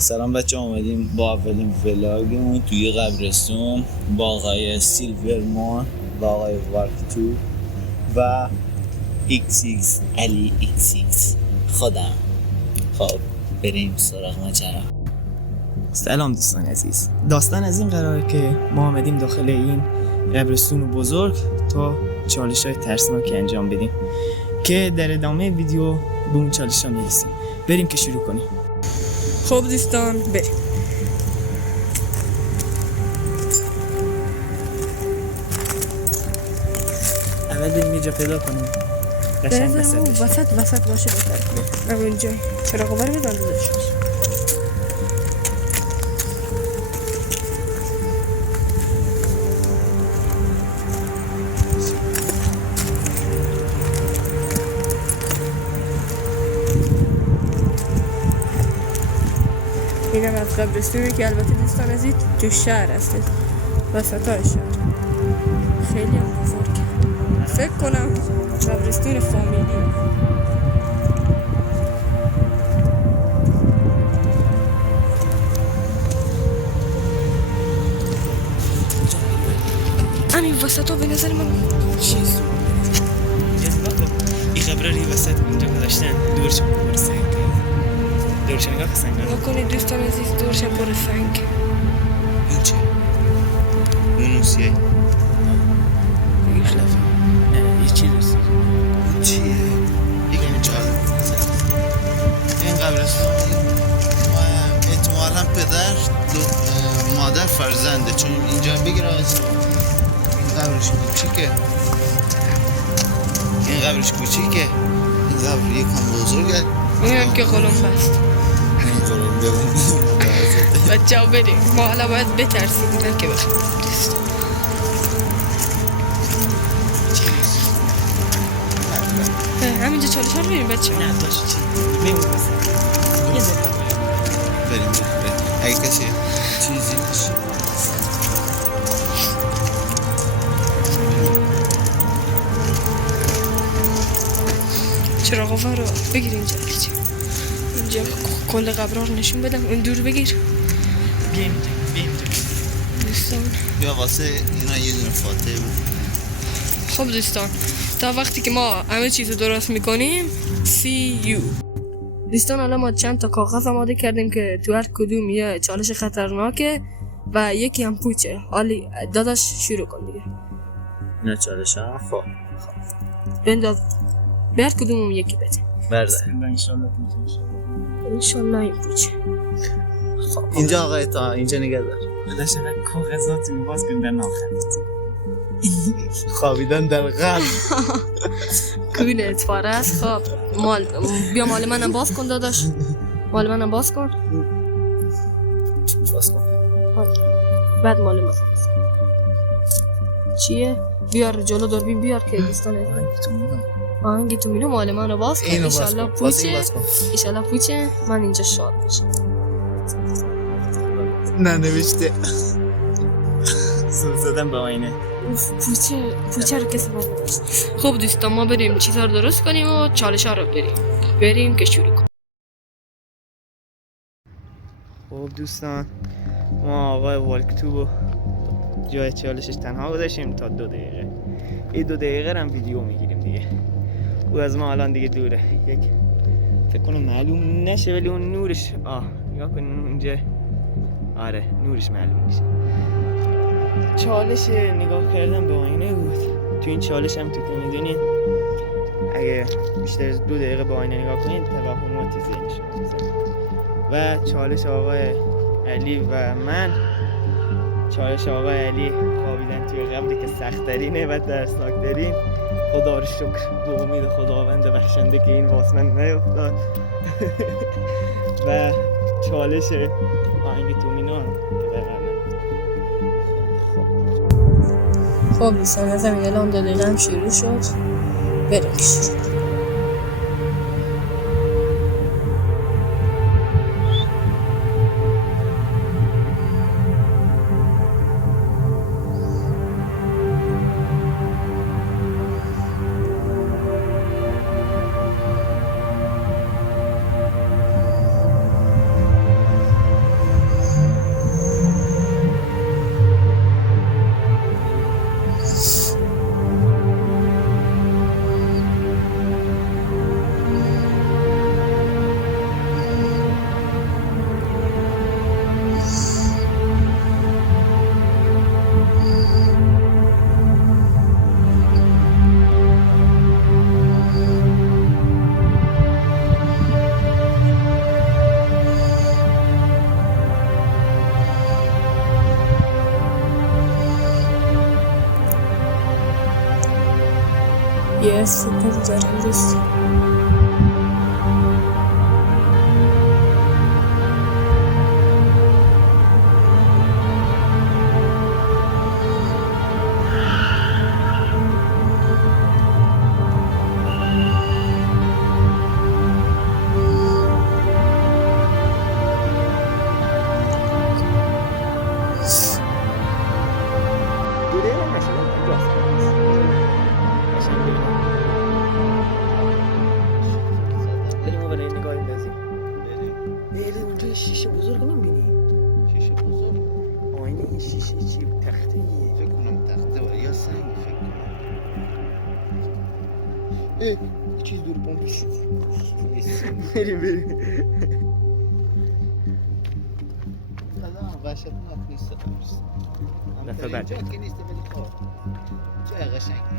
سلام بچه، آمدیم با اولین ولاگمون توی قبرستون با آقای سیلورمان و آقای وارکتو و XX علی XX خودم. خب بریم سراغ ماجرا. سلام دوستان عزیز. داستان از این قراره که ما آمدیم داخل این قبرستون بزرگ تا چالش‌های ترسناک انجام بدیم که در ادامه ویدیو به اون چالش‌ها میرسیم. بریم که شروع کنیم. خب دوستان بریم. اول بریم یه جا پیدا کنیم قشنگ وسط باشه بهتر. اونجا چراغ بر بزن داداش. اینم از قبرستونی که البته دوستان عزیز تو شهر هست، وسط های شهر، خیلی هم بزرگه. فکر کنم قبرستون فامیلی. همین وسط ها به نظر من چیز این قبره رو وسط اینجا گذاشتن دورش پر سنگ. دورش نگاه سنگ نکنید دوستان عزیز، دورش پر سنگ. این چه؟ اون سیه یه چیز هست. اون چیه؟ این جا این قبرستون احتمالا پدر مادر فرزنده، چون اینجا بگیره این قبرش کوچیکه. این قبرش کوچیکه، این قبر یکم بزرگه. میگن که قلم بست. بچه ها بریم، ما حالا باید بترسیم نه که بخیم. همینجا چالش ها رو بریم بچه ها. نه داشت چی؟ میمون بسید بریم اگه کسی چیزی باشه. چراغ ها رو بگیر اینجا کل قبرها رو نشون بدم. اون دور بگیر. بیایم دوستان بیا واسه اینا یه دونه فاتحه بود. خب دوستان، تا وقتی که ما همه چیز رو درست میکنیم see you. دوستان حالا ما چند تا کاغذ آماده کردیم که تو هر کدوم یه چالش خطرناکه و یکی هم پوچه. حالی داداش شروع کن دیگه. اینا چالش ها. خب بنداز به هر کدوم یکی بده. برده انشالله این پوچه. اینجا آقای تا اینجا نگه دار. داشت کاغذات میباز کن در ناخر خوابیدن در غم. کونت پاره است. خب بیا مال منم باز کن داداش. مال منم باز کن. بعد مال من باز کن. چیه؟ بیار جلو دوربین بیار که دوستان آهنگی تو میلو مال منو باز کن. ایشالله پوچه. ایشالله پوچه. من اینجا شاد بشم. نه نوشته زل زدن با آینه. پوچه رو کسی باز نداشت. خب دوستان ما بریم چیزها رو درست کنیم و چالش ها رو بریم که شروع کنیم. خب دوستان، ما آقای والکتو جای چالشش تنها گذاشتیم تا 2 دقیقه. این 2 دقیقه هم ویدیو میگیریم دیگه. او از ما الان دیگه دوره. یک فکر کنم معلوم نشه ولی اون نورش نگاه کنین اونجا. آره نورش معلوم میشه. چالش نگاه کردن به آینه بود. تو این چالش هم تو میدونین اگه بیشتر از 2 دقیقه به آینه نگاه کنید توهمات ذهنی شما میزنید. و چالش آقای علی و من، چالش آقای علی خوابیدن توی قبری که سخت‌ترینه و ترسناک‌ترین. خدا رو شکر به امید خداوند بخشنده که این واسه من نیفتاد. و چالش آهنگ تومینا که در خب دوستان از همین الان 2 دقیقه هم شروع شد. بریم. FPS بگذاریم. بریم و برای نگاه بندازیم. بریم. اونجا شیشه بزرگ نمیبینی؟ شیشه بزرگ. آینه این شیشه چی؟ تخته ایه. فکر کنم تخته و یا سنگ فکر کنم. یه چیز دور پمپ شد. بریم نه وحشتناک نیست درست. دفعه بعد. جا که نیست ولی خب جای قشنگی.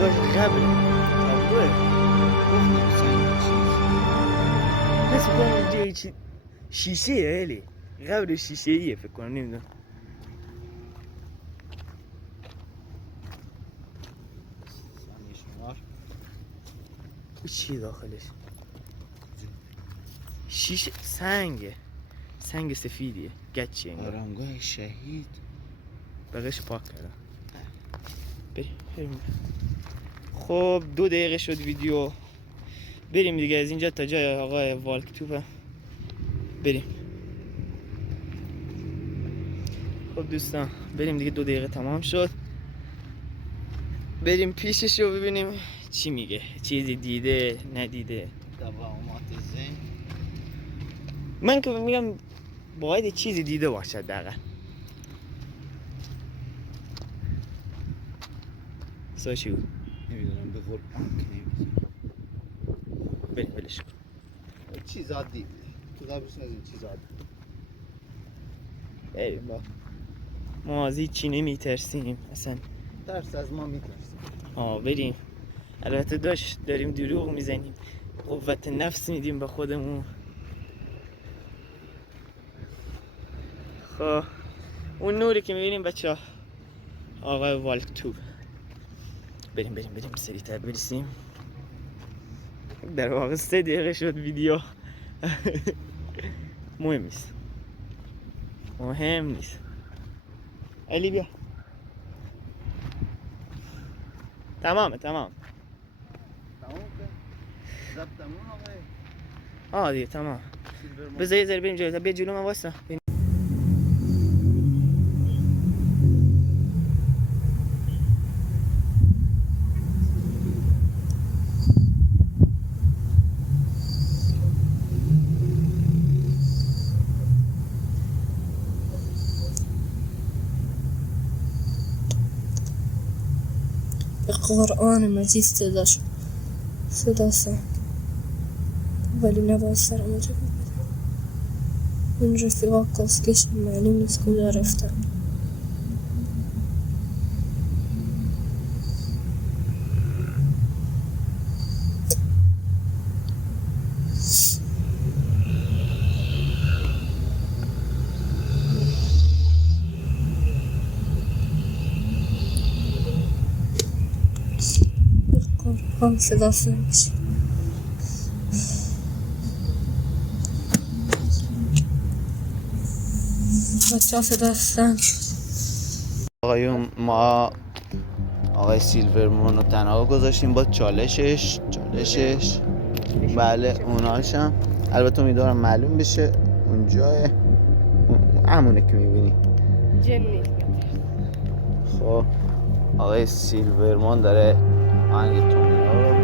داشت قبل تابلوه گفتم سنگ چیز. بس بکنم اینجا یه چی شیشه هلی قبل شیشه ایه فکر کنم نمیدونم ثانیه شمار. چی داخلش شیشه سنگ سفیدیه گچه انگار آرامگاه شهید. بقیش پاک کردم بریم خب 2 دقیقه شد ویدیو بریم دیگه از اینجا تا جای آقای والکتوب بریم خب دوستان بریم دیگه 2 دقیقه تمام شد بریم پیشش رو ببینیم چی میگه چیزی دیده ندیده توهمات ذهن. من که میگم باید چیزی دیده باشد دقیقا ساشی بود نمیدونم به قول نمیدونم. بریم بلش کن چیز عادی بود. تو قبرستون از این چیز عادی. بریم با ما از هیچی نمیترسیم اصلا ترس از ما میترسیم. بریم البته داریم دروغ میزنیم قوت نفس میدیم به خودمون خب اون نوری که میبینیم بچه ها آقای والکتوب بریم سریعتر برسیم در واقع 3 دقیقه شد ویدیو مهم نیست علی بیا تمام تمام که ضبطمون آقای دیگه تمام سیلور بذار یه ذره بریم جلو بیا جلو من واسه قرآن مجید صدا سنگ، ولی نباید سرم رو بدم. این رفیقا کاسکش معلوم نیست کجا رفتن. قرآن صدا سنگ شد. بچه ها صدا سنگ شد. آقایون ما آقای سیلورمون رو تنها گذاشتیم با چالشش. بله اوناشم البته امیدوارم معلوم بشه اونجاه همونه که میبینی. جن نیست. خب آقای سیلورمون داره آهنگ تومینا رو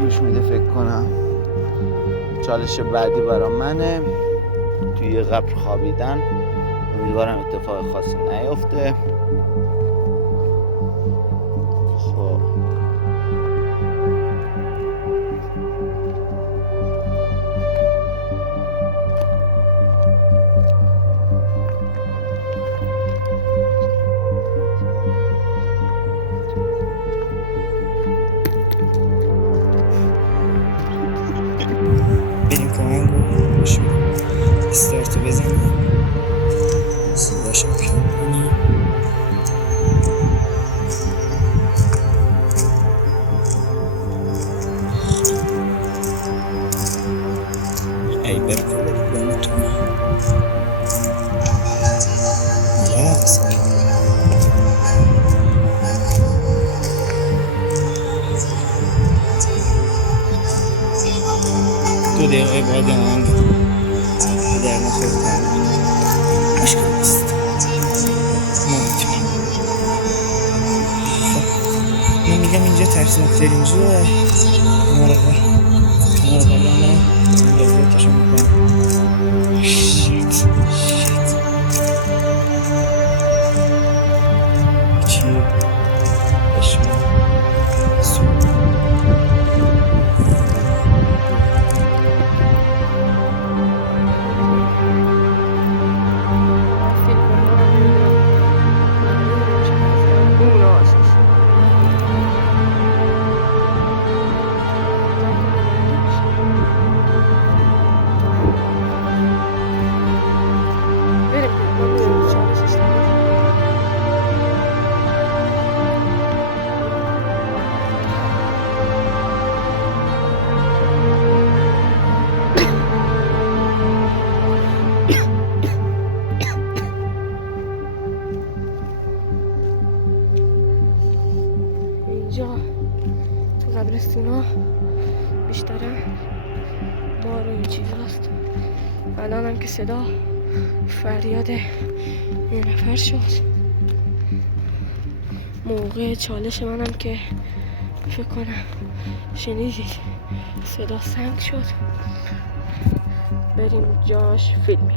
گوش میده فکر کنم. چالش بعدی برا منه. توی قبر خوابیدن. امیدوارم اتفاق خاصی نیفته. خب بریم کامنگ رو گوش میدیم. استارتو بزنیم، صداشو کم کنیم. ای برکو نمیتونم. یس دو دقیقه بعد آهنگ در نخور مشکل نیست. ما میتونیم. من میگم اینجا ترسناک ترین جوه. کنار قبل من این لذتشو میکنم. شیت چیه بشمه اینجا تو قبرستونا بیشتره دار و این چیز هست. الان هم که صدا فریاد یه نفر شد. موقع چالش منم که فکر کنم شنیدید صدا سنگ شد. بریم جاش فیلمی.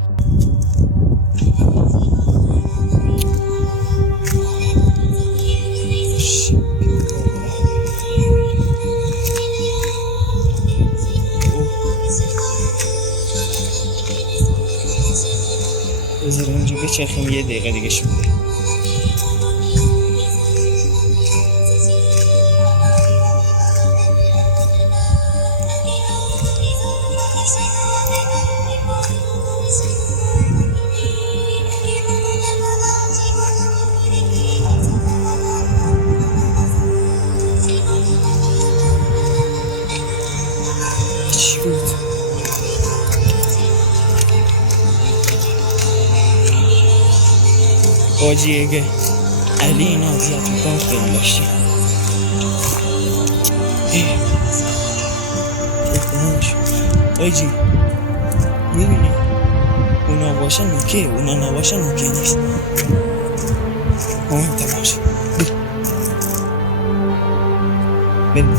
بذار اینجا بچرخیم یه دقیقه دیگه شد. چی بود؟ حاجی اگه علی این اذیت میکنم خیلی باشه. حاجی میبینی اونا باشن اوکی، اونا نباشن اوکی نیست. مهم تمام شد. بریم